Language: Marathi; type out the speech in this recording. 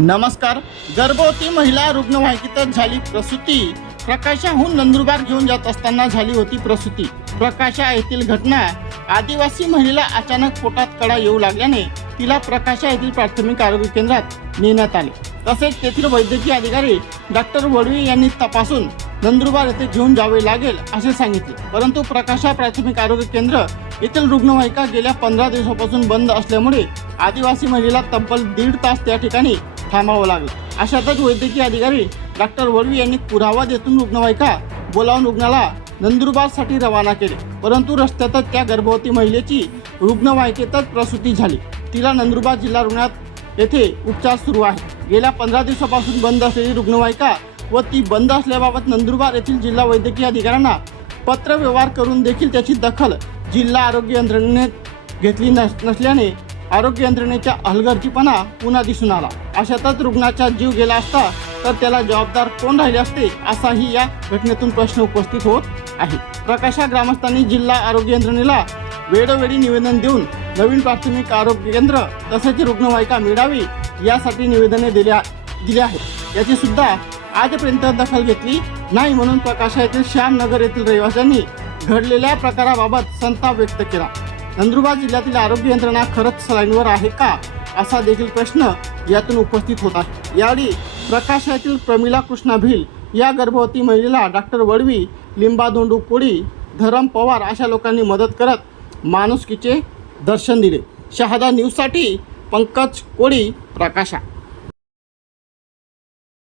नमस्कार. गर्भवती महिला रुग्णवाहिकेतच झाली प्रसूती. प्रकाशाहून नंदुरबार घेऊन जात असताना झाली होती प्रसूती. प्रकाशा येथील घटना. आदिवासी महिलेला अचानक पोटात कडा येऊ लागल्याने तिला प्रकाशा येथील प्राथमिक आरोग्य केंद्रात नेण्यात आले. तसेच तेथील वैद्यकीय अधिकारी डॉक्टर वडवी यांनी तपासून नंदुरबार येथे घेऊन जावे लागेल असे सांगितले. परंतु प्रकाशा प्राथमिक आरोग्य केंद्र येथील रुग्णवाहिका गेल्या पंधरा दिवसापासून बंद असल्यामुळे आदिवासी महिलेला तब्बल दीड तास त्या ठिकाणी थांबावं लागलं. अशातच वैद्यकीय अधिकारी डॉक्टर वडवी यांनी पुरावा देतून रुग्णवाहिका बोलावून रुग्णाला नंदुरबारसाठी रवाना केले. परंतु रस्त्यातच त्या गर्भवती महिलेची रुग्णवाहिकेतच प्रसूती झाली. तिला नंदुरबार जिल्हा रुग्णात येथे उपचार सुरू आहे. गेल्या पंधरा दिवसापासून बंद असलेली रुग्णवाहिका व ती बंद असल्याबाबत नंदुरबार येथील जिल्हा वैद्यकीय अधिकाऱ्यांना पत्रव्यवहार करून देखील त्याची दखल जिल्हा आरोग्य यंत्रणेने घेतली नस नसल्याने आरोग्य यंत्रणेच्या हलगर्जीपणा पुन्हा दिसून आला. अशातच रुग्णाचा जीव गेला असता तर त्याला जबाबदार कोण राहिले असते असाही या घटनेतून प्रश्न उपस्थित होत आहे. प्रकाशा ग्रामस्थांनी जिल्हा आरोग्य यंत्रणेला वेळोवेळी निवेदन देऊन नवीन प्राथमिक आरोग्य केंद्र तसेच रुग्णवाहिका मिळावी यासाठी निवेदने दिल्या दिली आहेत. याची सुद्धा आजपर्यंत दखल घेतली नाही म्हणून प्रकाशा येथील श्यामनगर येथील रहिवाशांनी घडलेल्या प्रकाराबाबत संताप व्यक्त केला. नंदुरबार जिल्ह्यातील आरोग्य यंत्रणा खरंच सलाईनवर आहे का? असा देखील प्रश्न यातून उपस्थित होता यावेळी प्रकाशातील प्रमिला कृष्णा भिल या गर्भवती महिलेला डॉक्टर वडवी लिंबादोंडू कोळी धरम पवार अशा लोकांनी मदत करत माणुसकीचे दर्शन दिले. शहादा न्यूजसाठी पंकज कोळी प्रकाशा.